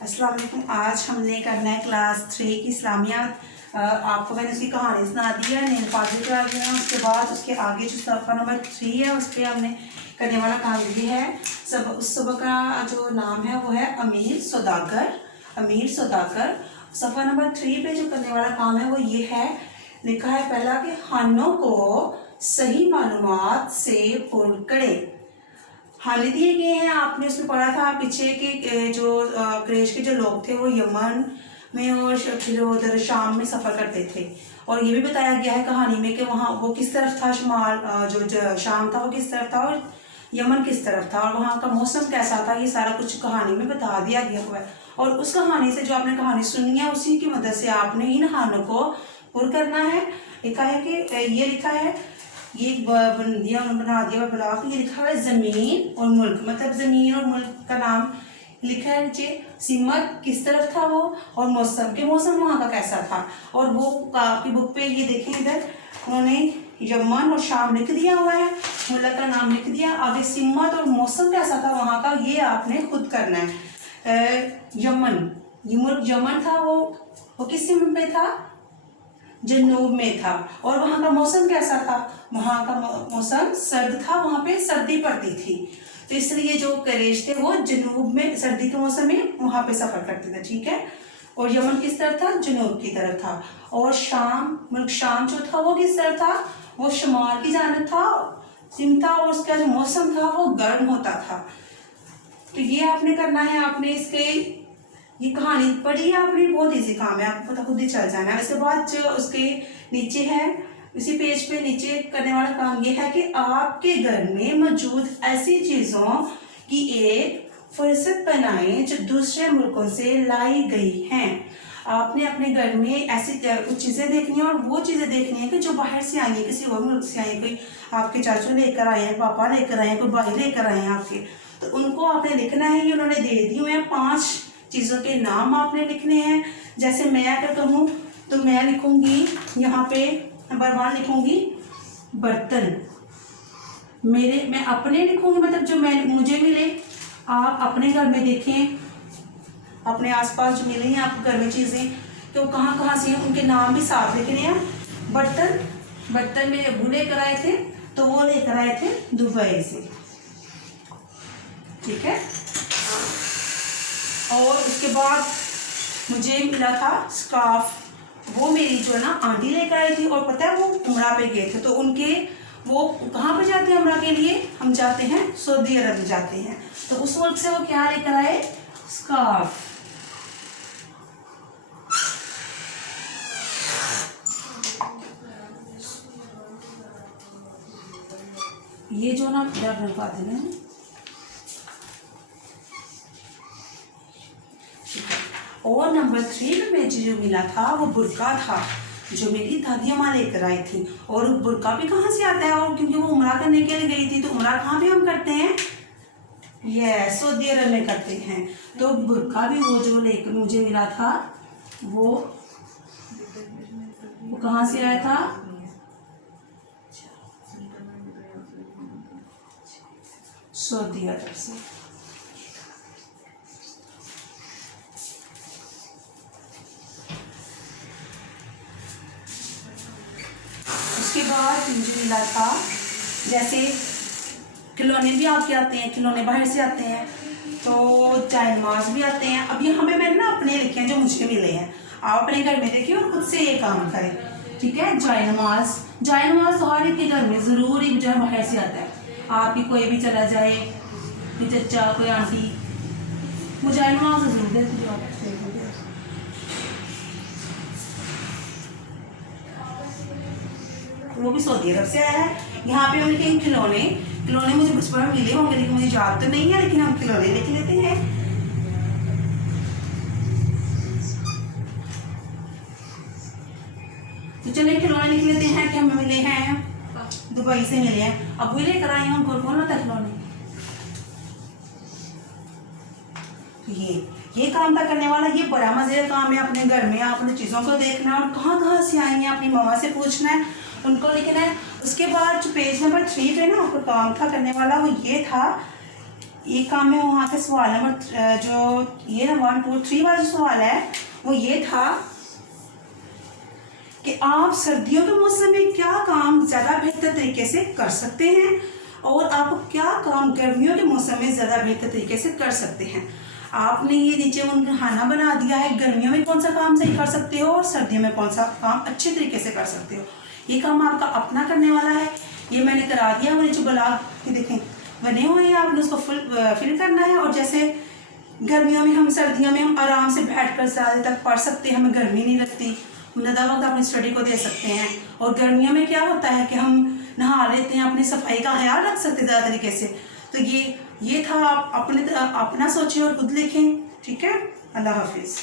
अस्सलाम वालेकुम। आज हमने करना है क्लास 3 की इस्लामियात। आपको मैंने उसकी कहानी सुना दी है, नीलफाजी करा दिया। उसके बाद उसके आगे जो सफ़ा नंबर 3 है उस पर हमने करने वाला काम ये है। उस सबक का जो नाम है वो है अमीर सौदागर। अमीर सौदागर। सफ़ा नंबर 3 पे जो करने वाला काम है वो ये है, लिखा है पहला कि खानों को सही मालूमात से पूर्ण करें। हाल दिए गए हैं, आपने उसमें पढ़ा था पीछे के जो क्रेश के जो लोग थे वो यमन में और फिर उधर शाम में सफ़र करते थे। और ये भी बताया गया है कहानी में कि वहाँ वो किस तरफ था, शुमाल जो शाम था वो किस तरफ था और यमन किस तरफ था और वहाँ का मौसम कैसा था, ये सारा कुछ कहानी में बता दिया गया हुआ है। और उस कहानी से जो आपने कहानी सुनी है उसी की मदद से आपने इन खानों को पुर करना है। लिखा है कि ये लिखा है, ये बना दिया ब्लॉक, ये लिखा है ज़मीन और मुल्क, मतलब ज़मीन और मुल्क का नाम लिखा है नीचे। सिमत किस तरफ था वो और मौसम वहाँ का कैसा था। और वो आपकी बुक पे ये देखें, इधर उन्होंने यमन और शाम लिख दिया हुआ है, मुल्क का नाम लिख दिया। आगे सिमत और मौसम कैसा था वहाँ का ये आपने खुद करना है। यमन, ये मुल्क यमन था, वो किस सिमत पे था, जनूब में था। और वहाँ का मौसम कैसा था, वहाँ का मौसम सर्द था, वहाँ पे सर्दी पड़ती थी, तो इसलिए जो करेश थे वो जनूब में सर्दी के मौसम में वहाँ पे सफ़र करते थे, ठीक है। और यमन किस तरफ था, जनूब की तरफ था। और शाम, मुल्क शाम जो था वो किस तरफ था, वो शुमाल की जानब था, सिम था, और उसका जो मौसम था वो गर्म होता था। तो ये आपने करना है। आपने इसके ये कहानी पढ़ी है आपने, बहुत इजी काम है, आपको पता खुद ही चल जाना है। उसके बाद जो उसके नीचे है, इसी पेज पे नीचे करने वाला काम ये है कि आपके घर में मौजूद ऐसी चीज़ों की एक फहरिस्त बनाएं जो दूसरे मुल्कों से लाई गई हैं। आपने अपने घर में ऐसी कुछ चीज़ें देखनी है और वो चीज़ें देखनी है कि जो बाहर से आई हैं, किसी और मुल्क से आई हैं, कोई आपके चाचू लेकर आए हैं, पापा लेकर आए हैं, कोई भाई लेकर आए हैं आपके, तो उनको आपने लिखना है। ये उन्होंने दे दिए हुए हैं 5 चीज़ों के नाम आपने लिखने हैं। जैसे मैं अगर कहूँ तो मैं लिखूँगी यहाँ पे नंबर 1 लिखूँगी बर्तन। मैं अपने लिखूँगी, मतलब जो मुझे मिले। आप अपने घर में देखें, अपने आसपास जो मिले हैं आपको घर में चीज़ें, तो कहाँ कहाँ से हैं उनके नाम भी साथ लिखने हैं। बर्तन मेरे अब्बू लेकर आए थे, तो वो लेकर आए थे दुबई से, ठीक है। और उसके बाद मुझे मिला था स्कार्फ, वो मेरी जो है ना आंटी लेकर आई थी। और पता है वो उम्रा पे गए थे, तो उनके वो कहाँ पे जाते हैं उम्रा के लिए, हम जाते हैं सऊदी अरब जाते हैं, तो उस वक्त से वो क्या लेकर आए, स्कार्फ। ये जो ना बनवा देना है। और नंबर 3 में जो मिला था वो बुर्का था, जो मेरी दादी माँ लेकर आई थी। और बुर्का भी कहाँ से आता है, और क्योंकि वो उम्रा करने के लिए गई थी, तो उम्रा कहाँ पे हम करते हैं, ये सऊदी अरब में करते हैं। तो बुर्का भी वो जो लेकर मुझे मिला था वो कहाँ से आया था, सऊदी अरब से। उसके बाद मुझे मिला था, जैसे खिलौने भी आपके आते हैं, खिलौने बाहर से आते हैं, तो जायनमाज भी आते हैं। अब यहाँ पे मैंने ना अपने लिखे हैं जो मुझे मिले हैं, आप अपने घर में देखिए और खुद से ये काम करें, ठीक है। जायनमाज तो हर एक के घर में ज़रूर ही जो है बाहर से आता है। आपकी कोई भी चला जाए, कोई चचा, कोई आंटी, वो जायनमाज ज़रूर देती है। वो भी सऊदी अरब से आया है। यहाँ पे हम लिखेंगे खिलौने मुझे बचपन में मिले होंगे लेकिन मुझे याद तो नहीं है, लेकिन हम खिलौने लिख लेते हैं। तो चलिए खिलौने लिख लेते हैं कि हमें मिले हैं दुबई से मिले हैं। अब वो लेकर आए हैं, कौन कौन होता है खिलौने। ये काम था करने वाला। ये बड़ा मजे का काम है, अपने घर में आपने चीज़ों को देखना और कहाँ कहाँ से आई हैं अपनी मम्मा से पूछना है, उनको लिखना है। उसके बाद जो पेज नंबर 3 पे ना आपको काम था करने वाला वो ये था ये काम है वहाँ के सवाल नंबर जो ये ना 1 2 3 वाला जो सवाल है वो ये था कि आप सर्दियों के मौसम में क्या काम ज़्यादा बेहतर तरीके से कर सकते हैं और आप क्या काम गर्मियों के मौसम में ज़्यादा बेहतर तरीके से कर सकते हैं। आपने ये नीचे उनका खाना बना दिया है, गर्मियों में कौन सा काम सही कर सकते हो और सर्दियों में कौन सा काम अच्छे तरीके से कर सकते हो। ये काम आपका अपना करने वाला है, ये मैंने करा दिया। वो नीचे ब्लॉक ये देखें बने हुए हैं, आपने उसको फिल करना है। और जैसे गर्मियों में हम सर्दियों में हम आराम से बैठ कर ज़्यादा तक पढ़ सकते हैं, हमें गर्मी नहीं लगती, हम ज़्यादा वक्त अपनी स्टडी को दे सकते हैं। और गर्मियों में क्या होता है कि हम नहा लेते हैं, अपनी सफाई का ख्याल रख सकते हैं ज़्यादा तरीके से। तो ये था, आप अपना सोचें और खुद लिखें। ठीक है, अल्लाह हाफिज़।